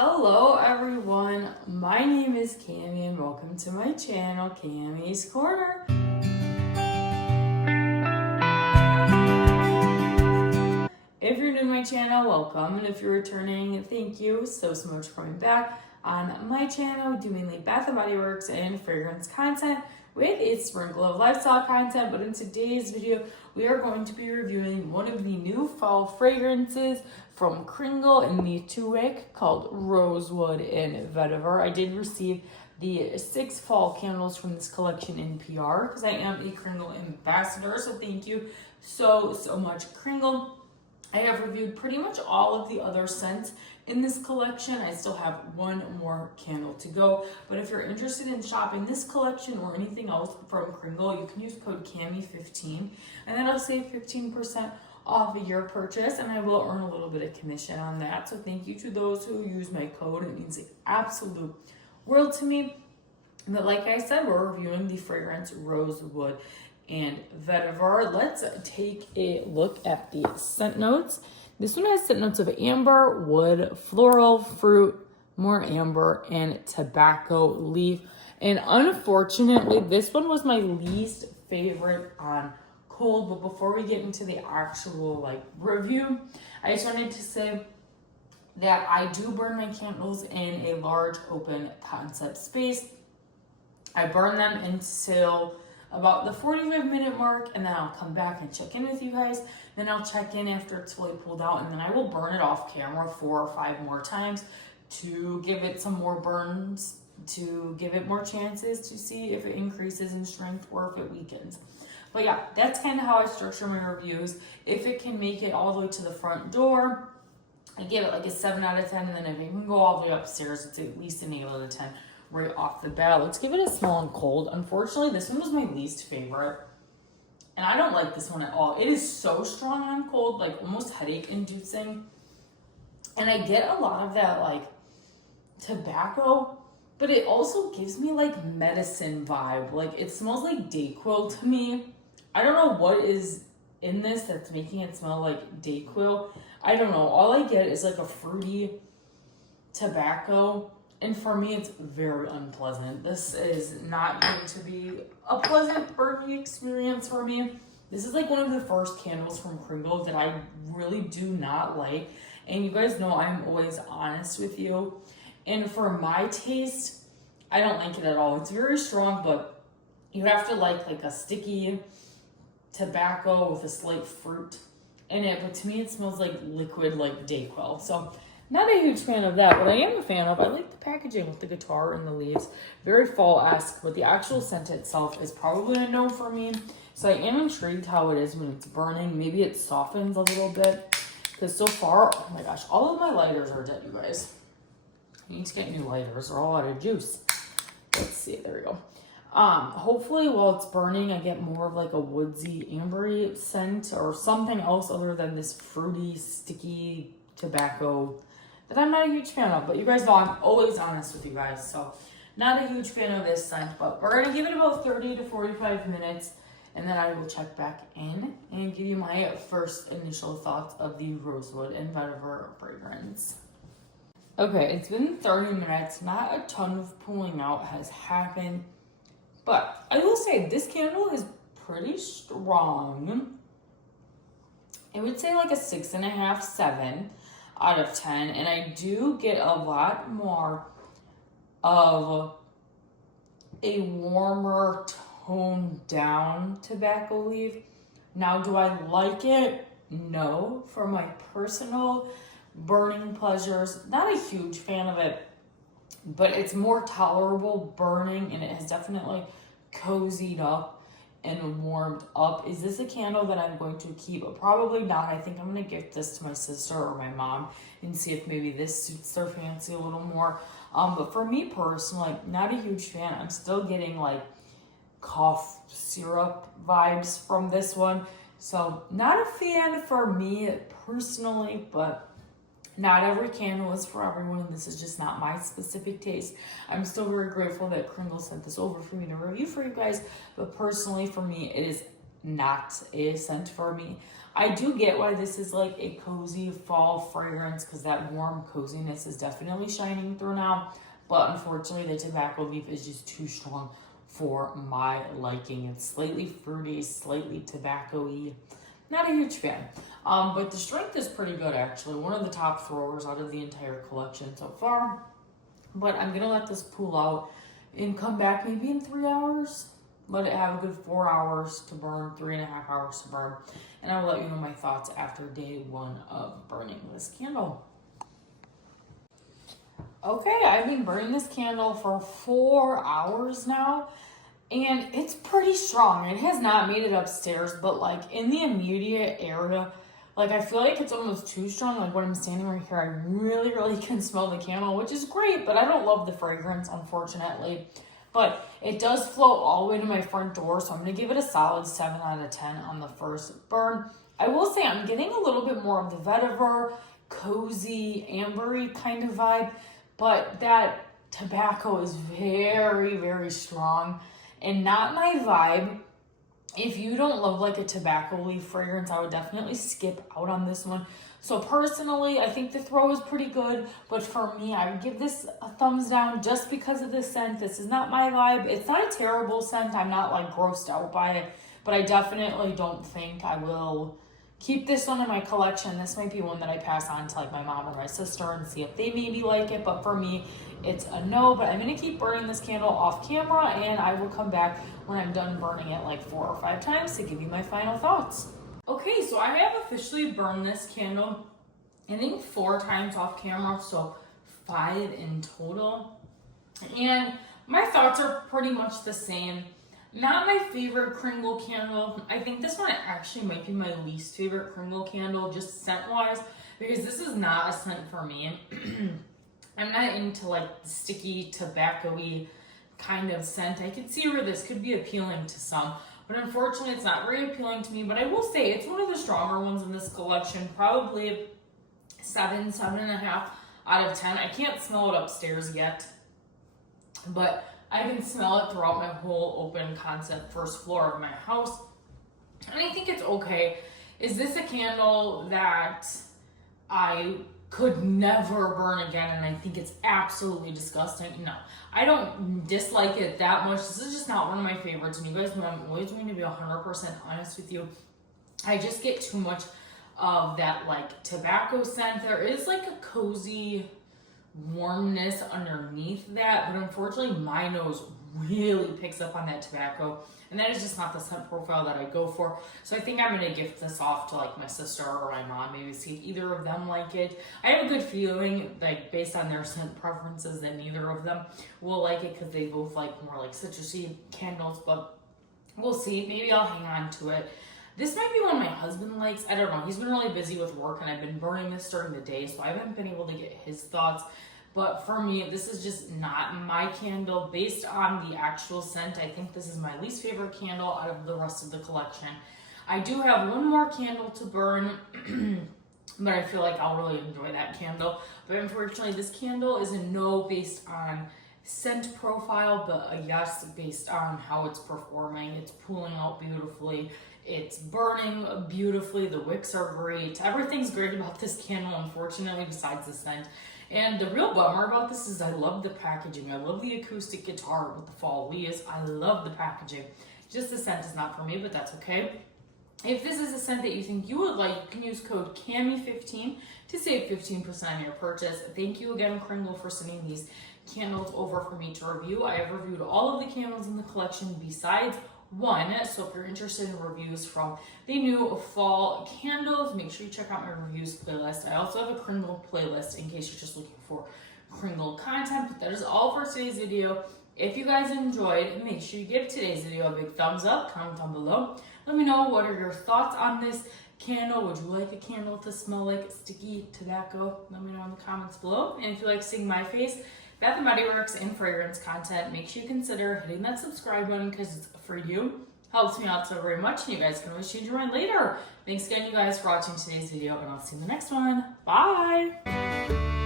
Hello everyone, my name is Cami and welcome to my channel, Cami's Corner. If you're new to my channel, welcome, and if you're returning, thank you so much for coming back on my channel, doing the Bath & Body Works and fragrance content with a sprinkle of lifestyle content. But in today's video, we are going to be reviewing one of the new fall fragrances from Kringle in the 2-wick called Rosewood and Vetiver. I did receive the 6 fall candles from this collection in PR because I am a Kringle ambassador, so thank you so much, Kringle. I have reviewed pretty much all of the other scents in this collection. I still have one more candle to go, but if you're interested in shopping this collection or anything else from Kringle, you can use code CAMI15 and that'll save 15% off of your purchase, and I will earn a little bit of commission on that. So thank you to those who use my code. It means the absolute world to me. But like I said, we're reviewing the fragrance Rosewood and Vetiver. Let's take a look at the scent notes. This one has scent notes of amber, wood, floral, fruit, more amber, and tobacco leaf. And unfortunately, this one was my least favorite on cold. But before we get into the actual review, I just wanted to say that I do burn my candles in a large open concept space. I burn them until about the 45-minute mark, and then I'll come back and check in with you guys. Then I'll check in after it's fully pulled out, and then I will burn it off camera 4 or 5 more times to give it some more burns, to give it more chances to see if it increases in strength or if it weakens. But yeah, that's kind of how I structure my reviews. If it can make it all the way to the front door, I give it like a 7 out of 10, and then if it can go all the way upstairs, it's at least an 8 out of 10 right off the bat. Let's give it a smell on cold. Unfortunately, this one was my least favorite, and I don't like this one at all. It is so strong on cold, like almost headache inducing, and I get a lot of that tobacco, but it also gives me medicine vibe. It smells like Dayquil to me. I don't know what is in this that's making it smell like Dayquil. I don't know. All I get is a fruity tobacco, and for me, it's very unpleasant. This is not going to be a pleasant burning experience for me. This is one of the first candles from Kringle that I really do not like. And you guys know I'm always honest with you. And for my taste, I don't like it at all. It's very strong, but you have to like a sticky tobacco with a slight fruit in it. But to me, it smells like liquid, like Dayquil. So not a huge fan of that. What I am a fan of, I like the packaging with the guitar and the leaves. Very fall-esque, but the actual scent itself is probably a no for me. So I am intrigued how it is when it's burning. Maybe it softens a little bit. Because so far, oh my gosh, all of my lighters are dead, you guys. I need to get new lighters. They're all out of juice. Let's see. There we go. Hopefully while it's burning, I get more of a woodsy, ambery scent or something else other than this fruity, sticky tobacco that I'm not a huge fan of. But you guys know I'm always honest with you guys. So not a huge fan of this scent, but we're going to give it about 30 to 45 minutes. And then I will check back in and give you my first initial thoughts of the Rosewood and Vetiver fragrance. Okay, it's been 30 minutes. Not a ton of pulling out has happened. But I will say this candle is pretty strong. I would say a 6.5, 7 out of 10. And I do get a lot more of a warmer toned down tobacco leaf. Now, do I like it? No. For my personal burning pleasures, not a huge fan of it, but it's more tolerable burning, and it has definitely cozied up and warmed up. Is this a candle that I'm going to keep? Probably not. I think I'm going to gift this to my sister or my mom and see if maybe this suits their fancy a little more. But for me personally, not a huge fan. I'm still getting cough syrup vibes from this one. So not a fan for me personally, but not every candle is for everyone, and this is just not my specific taste. I'm still very grateful that Kringle sent this over for me to review for you guys, but personally for me, it is not a scent for me. I do get why this is like a cozy fall fragrance because that warm coziness is definitely shining through now. But unfortunately, the tobacco leaf is just too strong for my liking. It's slightly fruity, slightly tobacco-y. Not a huge fan. But the strength is pretty good, actually. One of the top throwers out of the entire collection so far. But I'm going to let this cool out and come back maybe in 3 hours. Let it have a good 4 hours to burn, 3.5 hours to burn. And I will let you know my thoughts after day 1 of burning this candle. Okay, I've been burning this candle for 4 hours now. And it's pretty strong. It has not made it upstairs, but like in the immediate area, like I feel like it's almost too strong. Like when I'm standing right here, I really, really can smell the candle, which is great, but I don't love the fragrance, unfortunately. But it does float all the way to my front door, so I'm going to give it a solid 7 out of 10 on the first burn. I will say I'm getting a little bit more of the vetiver, cozy, ambery kind of vibe, but that tobacco is very, very strong and not my vibe. If you don't love like a tobacco leaf fragrance, I would definitely skip out on this one. So personally, I think the throw is pretty good, but for me, I would give this a thumbs down just because of the scent. This is not my vibe. It's not a terrible scent. I'm not like grossed out by it, but I definitely don't think I will keep this one in my collection. This might be one that I pass on to like my mom or my sister and see if they maybe like it, but for me, it's a no. But I'm going to keep burning this candle off camera, and I will come back when I'm done burning it like 4 or 5 times to give you my final thoughts. Okay, so I have officially burned this candle, I think 4 times off camera, so 5 in total. And my thoughts are pretty much the same. Not my favorite Kringle candle. I think this one actually might be my least favorite Kringle candle, just scent-wise, because this is not a scent for me. I'm not into like the sticky, tobacco-y kind of scent. I could see where this could be appealing to some, but unfortunately it's not very appealing to me. But I will say it's one of the stronger ones in this collection, probably 7, 7.5 out of 10. I can't smell it upstairs yet, but I can smell it throughout my whole open concept first floor of my house, and I think it's okay. Is this a candle that I could never burn again and I think it's absolutely disgusting? No, I don't dislike it that much. This is just not one of my favorites, and you guys know I'm always going to be 100% honest with you. I just get too much of that like tobacco scent. There is like a cozy warmness underneath that, but unfortunately my nose really picks up on that tobacco, and that is just not the scent profile that I go for. So I think I'm going to gift this off to like my sister or my mom, maybe see if either of them like it. I have a good feeling, like based on their scent preferences, that neither of them will like it because they both like more like citrusy candles, but we'll see. Maybe I'll hang on to it. This might be one my husband likes. I don't know. He's been really busy with work, and I've been burning this during the day, so I haven't been able to get his thoughts. But for me, this is just not my candle. Based on the actual scent, I think this is my least favorite candle out of the rest of the collection. I do have one more candle to burn, but I feel like I'll really enjoy that candle. But unfortunately, this candle is a no based on scent profile, but a yes based on how it's performing. It's pulling out beautifully. It's burning beautifully. The wicks are great. Everything's great about this candle, unfortunately, besides the scent. And the real bummer about this is I love the packaging. I love the acoustic guitar with the fall leaves. I love the packaging. Just the scent is not for me, but that's okay. If this is a scent that you think you would like, you can use code CAMI15 to save 15% on your purchase. Thank you again, Kringle, for sending these candles over for me to review. I have reviewed all of the candles in the collection besides one, so if you're interested in reviews from the new fall candles, make sure you check out my reviews playlist. I also have a Kringle playlist in case you're just looking for Kringle content. But that is all for today's video. If you guys enjoyed, make sure you give today's video a big thumbs up. Comment down below. Let me know what are your thoughts on this candle. Would you like a candle to smell like sticky tobacco? Let me know in the comments below. And if you like seeing my face, Bath & Body Works and fragrance content, make sure you consider hitting that subscribe button because it's for you. Helps me out so very much, and you guys can always change your mind later. Thanks again, you guys, for watching today's video, and I'll see you in the next one. Bye!